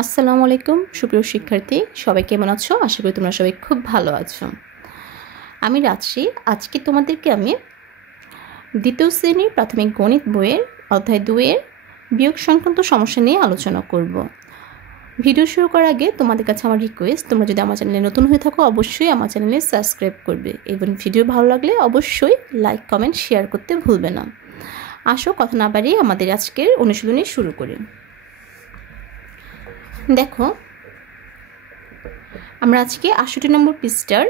আসসালামু আলাইকুম সুপ্রিয় শিক্ষার্থী, সবাই কেমন আছো? আশা করি তোমরা সবাই খুব ভালো আছো। আমি রাজশ্রী। আজকে তোমাদেরকে আমি দ্বিতীয় শ্রেণীর প্রাথমিক গণিত বইয়ের অধ্যায় 2-এর বিয়োগ সংক্রান্ত সমস্যা নিয়ে আলোচনা করব। ভিডিও শুরু করার আগে তোমাদের কাছে আমার রিকোয়েস্ট, তোমরা যদি আমার চ্যানেলে নতুন হয়ে থাকো অবশ্যই আমার চ্যানেলে সাবস্ক্রাইব করবে এবং ভিডিও ভালো লাগলে অবশ্যই লাইক কমেন্ট শেয়ার করতে ভুলবে না। আসো কথা না বাড়িয়ে আমাদের আজকের অনুশীলনী শুরু করি। দেখো, আমরা আজকে 68 নম্বর পৃষ্ঠার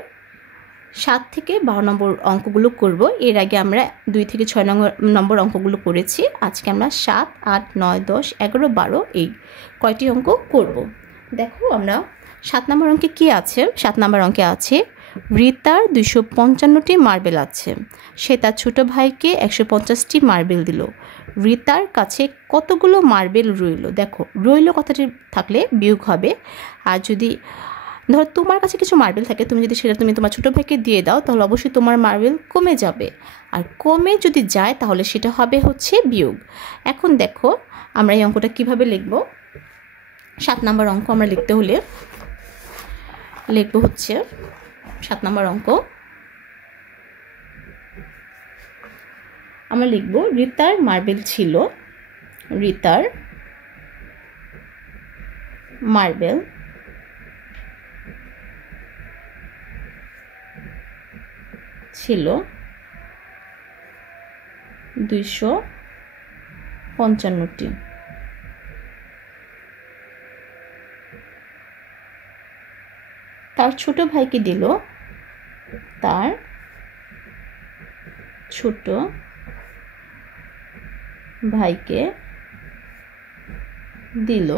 7 থেকে 12 নম্বর অঙ্কগুলো করব। এর আগে আমরা 2 থেকে 6 নম্বর অঙ্কগুলো করেছি। আজকে আমরা 7, 8, 9, 10, 11, 12 এই কয়টি অঙ্ক করব। দেখো, আমরা 7 নম্বর অঙ্কে কি আছে? 7 নম্বর অঙ্কে আছে রিতার 255টি মার্বেল আছে। সে তার ছোট ভাইকে 150টি মার্বেল দিল। রিতার কাছে কতগুলো মার্বেল রইল? দেখো, রইল কথাটি থাকলে বিয়োগ হবে। আর যদি ধর তোমার কাছে কিছু মার্বেল থাকে, তুমি যদি সেটা তোমার ছোটো ভাইকে দিয়ে দাও, তাহলে অবশ্যই তোমার মার্বেল কমে যাবে। আর কমে যদি যায় তাহলে সেটা হবে হচ্ছে বিয়োগ। এখন দেখো, আমরা এই অঙ্কটা কিভাবে লিখব। 7 নম্বর অঙ্ক আমরা লিখতে হলে লিখব হচ্ছে 7 নম্বর অঙ্ক আমরা লিখব রিতার মার্বেল ছিল, রিতার মার্বেল ছিল 255টি। তার ছোট ভাইকে দিল, তার ছোট ভাইকে দিল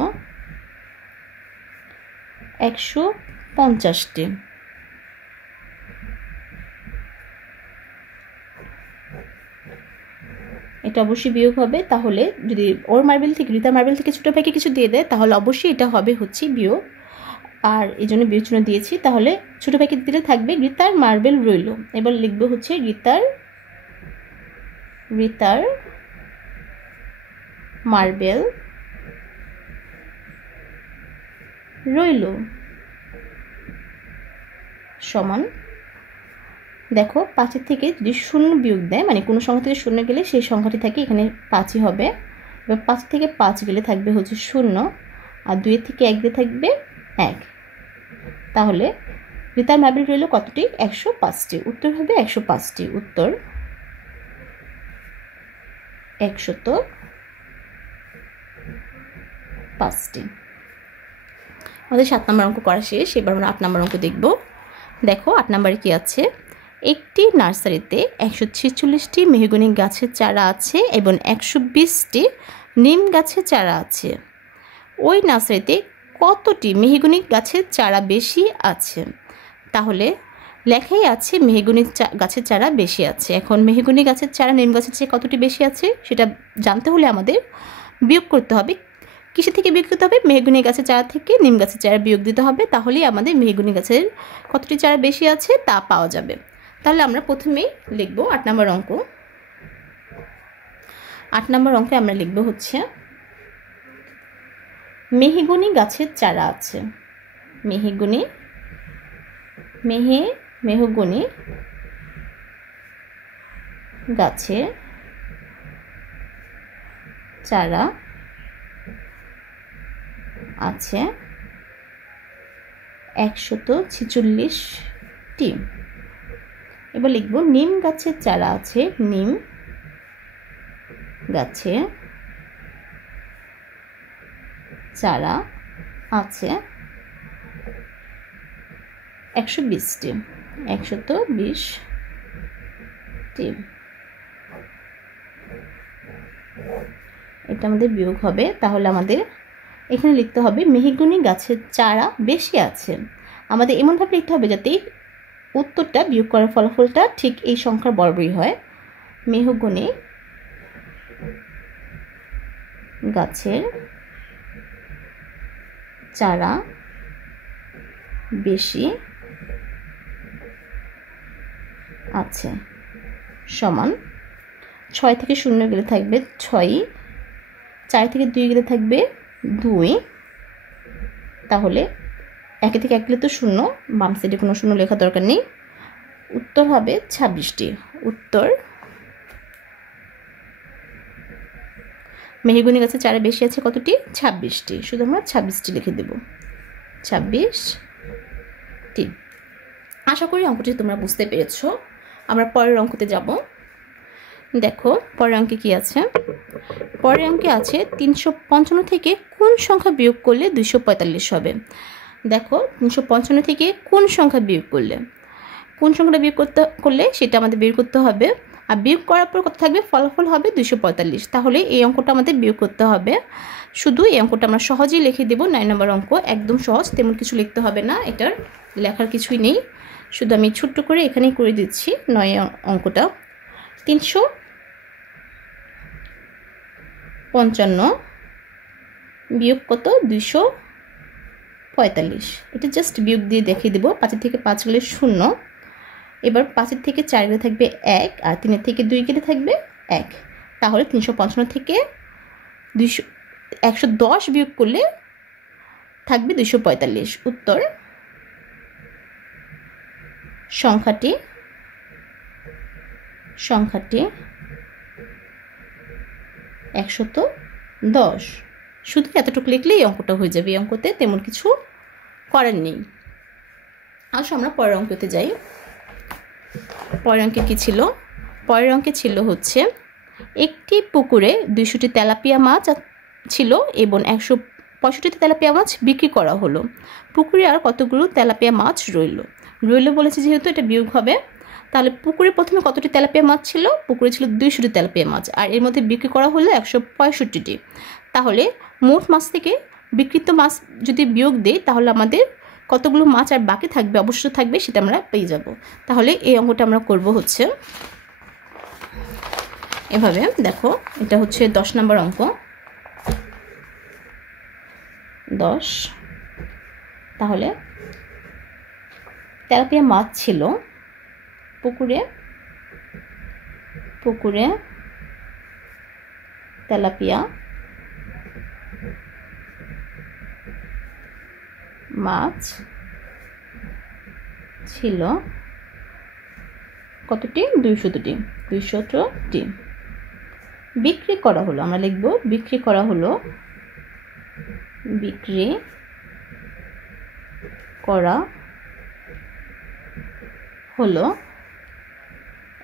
150টি। এটা অবশ্যই বিয়োগ হবে। তাহলে যদি ওর মার্বেল থেকে, রিতার মার্বেল থেকে ছোটো ভাইকে কিছু দিয়ে দেয়, তাহলে অবশ্যই এটা হবে হচ্ছে বিয়োগ। আর এই জন্য বিয়োগ চিহ্ন দিয়েছি। তাহলে ছোটো ভাইকে দিলে থাকবে রিতার মার্বেল রইল। এবার লিখবো হচ্ছে রিতার মার্বেল রইল সমান, দেখো 5 থেকে যদি 0 বিয়োগ দেয়, মানে কোনো সংখ্যা থেকে 0 গেলে সেই সংখ্যাটি থাকে এখানে 5ই হবে। এবার 5 থেকে 5 গেলে থাকবে হচ্ছে 0, আর 2 থেকে 1 দিয়ে থাকবে 1। তাহলে রিতার মার্বেল রইল কতটি? 105টি। উত্তর হবে 105টি। উত্তর 105টি। আমাদের 7 নম্বর অঙ্ক করা শেষ। এবার আমরা 8 নম্বর অঙ্ক দেখব। দেখো, 8 নম্বরে কি আছে? একটি নার্সারিতে 146টি মেহগনি গাছের চারা আছে এবং 120টি নিম গাছের চারা আছে। ওই নার্সারিতে কতটি মেহগনি গাছের চারা বেশি আছে? তাহলে লেখাই আছে মেহগনি গাছের চারা বেশি আছে। এখন মেহগনি গাছের চারা নিম গাছের চেয়ে কতটি বেশি আছে সেটা জানতে হলে আমাদের বিয়োগ করতে হবে। কিসে থেকে বিয়োগ করতে হবে? মেহগনি গাছের চারা থেকে নিম গাছের চারা বিয়োগ দিতে হবে। তাহলেই আমাদের মেহগনি গাছের কতটি চারা বেশি আছে তা পাওয়া যাবে। তাহলে আমরা প্রথমেই লিখব 8 নম্বর অঙ্ক। 8 নম্বর অঙ্কে আমরা লিখব হচ্ছে মেহগনি গাছের চারা আছে। মেহগনি গাছের চারা আছে 146টি। এবার লিখব নিম গাছের চারা আছে, নিম গাছে চারা আছে 120টি। 120টি। এটা আমাদের বিয়োগ হবে। তাহলে আমাদের এখানে লিখতে হবে মেহগনি গাছের চারা বেশি আছে। আমাদের এমনভাবে লিখতে হবে যাতে উত্তরটা বিয়োগ করার ফলাফলটা ঠিক এই সংখ্যার বরাবরই হয়। মেহগনি গাছের চারা বেশি আছে সমান 6 থেকে 0 গেলে থাকবে 6, 4 থেকে 2 গেলে থাকবে 2, তাহলে 1 থেকে 1 গেলে তো 0, বাম সাইডে কোনো 0 লেখা দরকার নেই। উত্তর হবে 26টি। উত্তর মেহগনি গাছে চারা বেশি আছে কতটি? 26টি। শুধু আমরা 26টি লিখে দেব, 26টি। আশা করি অঙ্কটি তোমরা বুঝতে পেরেছো। আমরা পরের অঙ্কতে যাব। দেখো পরের অঙ্কে কি আছে। পরের অঙ্কে আছে 355 থেকে কোন সংখ্যা বিয়োগ করলে 245 হবে। দেখো 355 থেকে কোন সংখ্যা বিয়োগ করলে, কোন সংখ্যাটা বিয়োগ করলে সেটা আমাদের বের করতে হবে। আর বিয়োগ করার পর কত থাকবে? ফলাফল হবে 245। তাহলে এই অঙ্কটা আমাদের বিয়োগ করতে হবে। শুধু এই অঙ্কটা আমরা সহজেই লিখে দেব। 9 নম্বর অঙ্ক, একদম সহজ, তেমন কিছু লিখতে হবে না, এটার লেখার কিছুই নেই। শুধু আমি ছোট্ট করে এখানেই করে দিচ্ছি 9 অঙ্কটা। 355 বিয়োগ কত? 245। এটা জাস্ট বিয়োগ দিয়ে দেখিয়ে দেবো। 5 থেকে 5 গেলে 0, এবার 5 থেকে 4 গেলে থাকবে 1, আর 3 থেকে 2 গেলে থাকবে 1। তাহলে 355 থেকে 110 বিয়োগ করলে থাকবে 245। উত্তর সংখ্যাটি 110। শুধু এতটুকু লিখলেই এই অঙ্কটা হয়ে যাবে। এই অঙ্কতে তেমন কিছু করার নেই। আসো আমরা পরের অঙ্কতে যাই। পরের অঙ্কে কী ছিল? পরের অঙ্কে ছিল হচ্ছে একটি পুকুরে 200টি তেলাপিয়া মাছ ছিল এবং 165টি তেলাপিয়া মাছ বিক্রি করা হলো। পুকুরে আর কতগুলো তেলাপিয়া মাছ রইল বলেছে, যেহেতু এটা বিয়োগ হবে। তাহলে পুকুরে প্রথমে কতটি তেলাপিয়া মাছ ছিল? পুকুরে ছিল 200টি তেলাপিয়া মাছ, আর এর মধ্যে বিক্রি করা হলো 165টি। তাহলে মোট মাছ থেকে বিক্রিত মাছ যদি বিয়োগ দেই তাহলে আমাদের কতগুলো মাছ আর বাকি থাকবে, অবশ্য থাকবে, সেটা আমরা পেয়ে যাব। তাহলে এই অঙ্কটা আমরা করব হচ্ছে এভাবে। দেখো এটা হচ্ছে 10 নম্বর অঙ্ক। 10। তাহলে তেলাপিয়া মাছ ছিল পুকুরে তেলাপিয়া মাছ ছিল কতটি? 200টি। বিক্রি করা হলো, আমরা লিখব বিক্রি করা হলো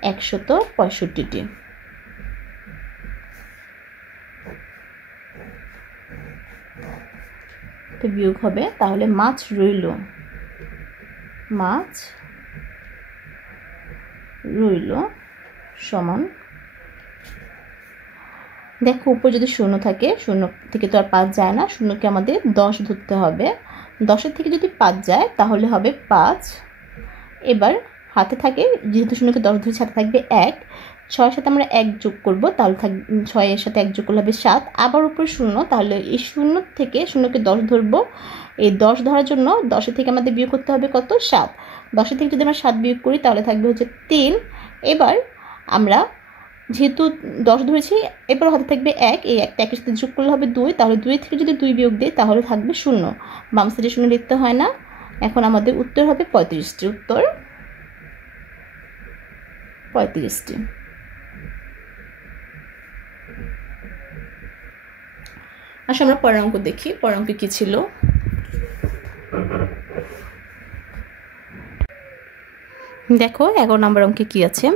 165টি। তো বিয়োগ হবে, তাহলে মাছ রইল সমান, দেখো উপর যদি 0 থাকে, 0 থেকে তো আর 5 যায় না, 0কে আমাদের 10 ধরতে হবে। 10-এর থেকে যদি 5 যায় তাহলে হবে 5। এবার হাতে থাকে, যেহেতু 0কে 10 ধরেছি, হাতে থাকবে 1। 6-এর সাথে আমরা 1 যোগ করব, তাহলে 6-এর সাথে 1 যোগ করলে হবে 7। আবার উপরে 0, তাহলে এই 0 থেকে 0কে 10 ধরবো। এই 10 ধরার জন্য 10-এর থেকে আমাদের বিয়োগ করতে হবে কত? 7। 10-এর থেকে যদি আমরা 7 বিয়োগ করি তাহলে থাকবে হচ্ছে 3। এবার আমরা যেহেতু 10 ধরেছি, এবার হাতে থাকবে 1, এই 1টা 1-এর সাথে যোগ করলে হবে 2। তাহলে 2 থেকে যদি 2 বিয়োগ দিই তাহলে থাকবে 0। বাম সাইডে 0 লিখতে হয় না। এখন আমাদের উত্তর হবে 35টি। উত্তর 35টি। আসলে আমরা পরের অঙ্ক দেখি। পরের অঙ্কে কি ছিল? দেখো 11 নম্বর অঙ্কে কি আছে।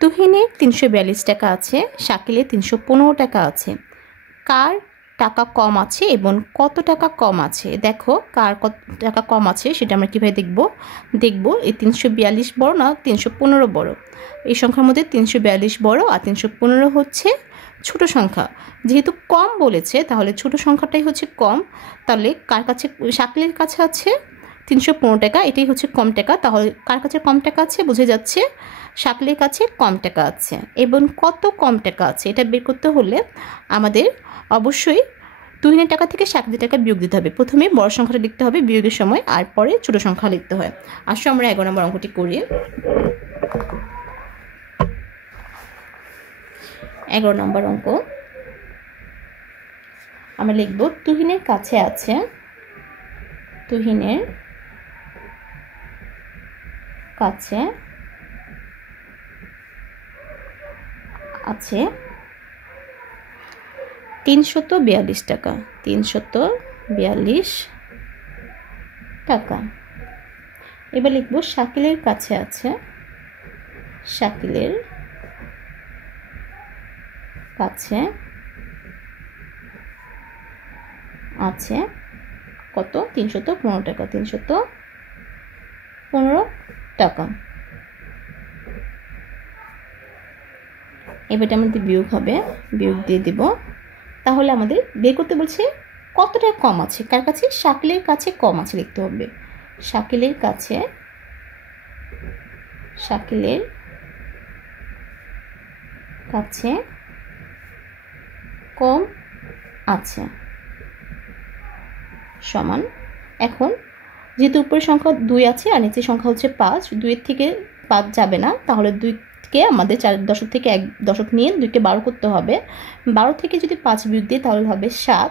তুহিনের 342 টাকা আছে, শাকিলের 315 টাকা আছে। কার টাকা কম আছে এবং কত টাকা কম আছে? দেখো কার কত টাকা কম আছে সেটা আমরা কীভাবে দেখব। এই 342 বড় না 315 বড়? এই সংখ্যার মধ্যে 342 বড় আর 315 হচ্ছে ছোট সংখ্যা। যেহেতু কম বলেছে তাহলে ছোট সংখ্যাটাই হচ্ছে কম। তাহলে কার কাছে? শাকিলের কাছে আছে 315 টাকা, এটাই হচ্ছে কম টাকা। তাহলে কার কাছে কম টাকা আছে? বুঝে যাচ্ছে শাকিলের কাছে কম টাকা আছে। এবং কত কম টাকা আছে এটা বের করতে হলে আমাদের অবশ্যই তুহিনের টাকা থেকে শাকিলের টাকা বিয়োগ দিতে হবে। প্রথমে বড় সংখ্যাটা লিখতে হবে বিয়োগের সময়, আর পরে ছোট সংখ্যা লিখতে হয়। আসো আমরা 11 নম্বর অঙ্কটি করি। 11 নম্বর অঙ্ক আমরা লিখব তুহিনের কাছে আছে তুহিনের কাছে আছে 342 টাকা। 342 টাকা। এবার লিখব শাকিলের কাছে আছে, শাকিলের কাছে আছে কত? 315 টাকা। 315 টাকা। এবারটা আমাদের বিয়োগ হবে, বিয়োগ দিয়ে দিব। তাহলে আমাদের বের করতে বলছে কত টাকা কম আছে, কার কাছে? শাকিলের কাছে কম আছে লিখতে হবে। শাকিলের কাছে, শাকিলের কাছে কম আছে সমান। এখন যেহেতু উপরের সংখ্যা 2 আছে আর নিচের সংখ্যা হচ্ছে 5, 2-এর থেকে 5 যাবে না, তাহলে 2কে আমাদের 4 দশক থেকে 1 দশক নিয়ে 2কে 12 করতে হবে। 12 থেকে যদি 5 বিয়োগ দিই তাহলে হবে 7,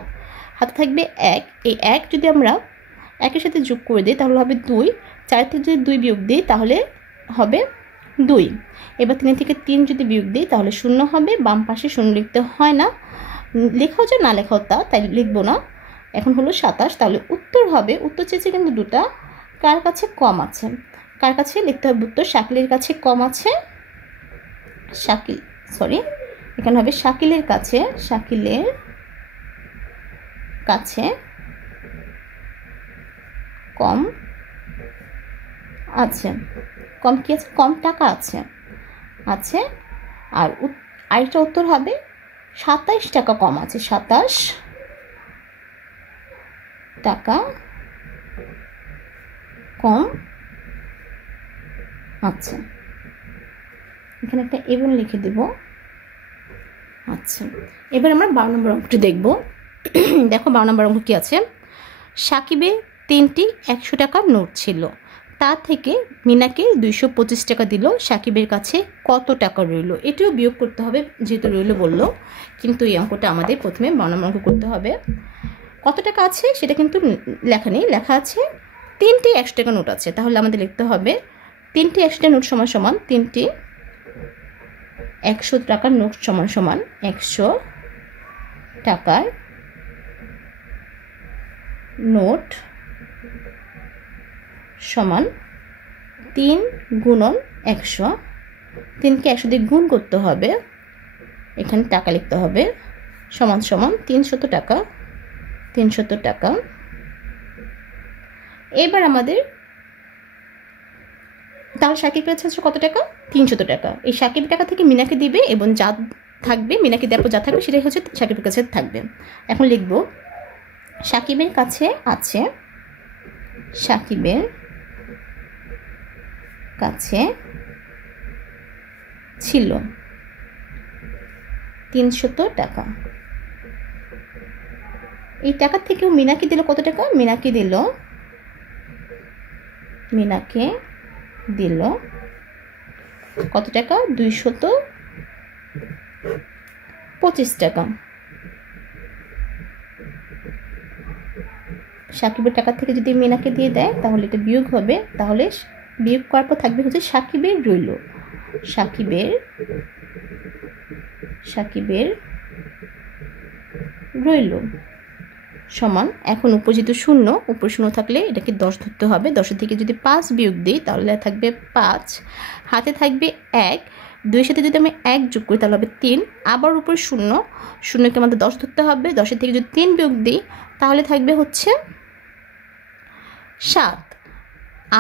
হাতে থাকবে 1। এই 1 যদি আমরা 1-এর সাথে যোগ করে দিই তাহলে হবে 2। 4 থেকে যদি 2 বিয়োগ দিই তাহলে হবে 2। এবার 3 থেকে 3 যদি বিয়োগ দিই তাহলে 0 হবে। বাম পাশে 0 লিখতে হয় না, লেখাও যা না লেখাও তা, তাই লিখবো না। এখন হলো 27। তাহলে উত্তর হবে, উত্তর চেয়েছে কিন্তু দুটা, কার কাছে কম আছে? কার কাছে লিখতে হবে উত্তর? শাকিলের কাছে কম আছে। শাকিল, সরি, এখানে হবে শাকিলের কাছে, শাকিলের কাছে কম আছে। কম কি আছে? কম টাকা আছে, আছে। আর আরেকটা উত্তর হবে 27 টাকা কম আছে। 27 টাকা কম আছে। এখানে একটা এবং লিখে দেব। আচ্ছা, এবার আমরা 12 নম্বর অঙ্কটি দেখব। দেখো 12 নম্বর অঙ্ক কি আছে? সাকিবের 3টি 100 টাকার নোট ছিল, তা থেকে মিনাকে 225 টাকা দিল। সাকিবের কাছে কত টাকা রইল? এটিও বিয়োগ করতে হবে, যেহেতু রইল বললো, কিন্তু এই অঙ্কটা আমাদের প্রথমে 12 নম্বর অঙ্ক করতে হবে। কত টাকা আছে সেটা কিন্তু লেখা নেই, লেখা আছে 3টি 100 টাকা নোট আছে। তাহলে আমাদের লিখতে হবে 3টি 100 টাকা নোট সমান সমান 3টি 100 টাকার নোট সমান সমান 100 টাকার নোট সমান 3 গুণন 100। 3কে 100 দিয়ে গুণ করতে হবে, এখানে টাকা লিখতে হবে, সমান সমান 300 টাকা। 300 টাকা। এবার আমাদের তাহলে সাকিব কাছে আছে কত টাকা? 300 টাকা। এই সাকিব টাকা থেকে মিনাকে দিবে এবং যা থাকবে, মিনাকে দেওয়ার পর যা থাকবে সেটাই হচ্ছে সাকিবের কাছে থাকবে। এখন লিখব সাকিবের কাছে আছে, সাকিবের কাছে ছিল 300 টাকা। এই টাকা থেকেও মিনাকে দিল কত টাকা? মিনাকে দিল কত টাকা? 225 টাকা। সাকিবের টাকা থেকে যদি মিনাকে দিয়ে দেয় তাহলে এটা বিয়োগ হবে। তাহলে বিয়োগ করার পর থাকবে হচ্ছে সাকিবের রইল, সাকিবের রইল সমান। এখন উপর যেহেতু 0, উপর 0 থাকলে এটাকে 10 ধরতে হবে। 10 থেকে যদি 5 বিয়োগ দিই তাহলে থাকবে 5, হাতে থাকবে 1। 2-এর সাথে যদি আমি 1 যোগ করি তাহলে হবে 3। আবার উপর 0, 0কে আমাদের 10 ধরতে হবে। 10 থেকে যদি 3 বিয়োগ দিই তাহলে থাকবে হচ্ছে 7।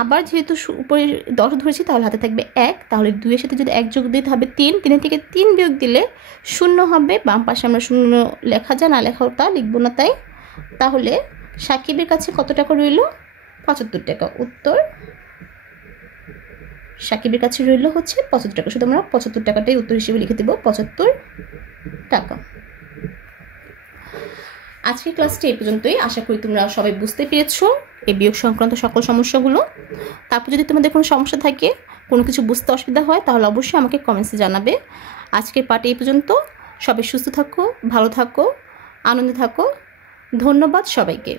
আবার যেহেতু উপরে 10 ধরেছি তাহলে হাতে থাকবে 1। তাহলে 2-এর সাথে যদি 1 যোগ দিতে হবে 3। 3 থেকে 3 বিয়োগ দিলে 0 হবে। বাম পাশে আমরা 0 লেখা যায় না লেখাও তা, লিখবো না তাই। তাহলে সাকিবের কাছে কত টাকা রইল? 75 টাকা। উত্তর সাকিবের কাছে রইল হচ্ছে 75 টাকা। শুধু আমরা 75 টাকাটাই উত্তর হিসেবে লিখে দেব, 75 টাকা। আজকের ক্লাসটি এই পর্যন্তই। আশা করি তোমরা সবাই বুঝতে পেরেছো এই বিয়োগ সংক্রান্ত সকল সমস্যাগুলো। তারপর যদি তোমাদের কোনো সমস্যা থাকে, কোনো কিছু বুঝতে অসুবিধা হয়, তাহলে অবশ্যই আমাকে কমেন্টসে জানাবে। আজকের পার্ট এই পর্যন্ত। সবাই সুস্থ থাকো, ভালো থাকো, আনন্দে থাকো। ধন্যবাদ সবাইকে।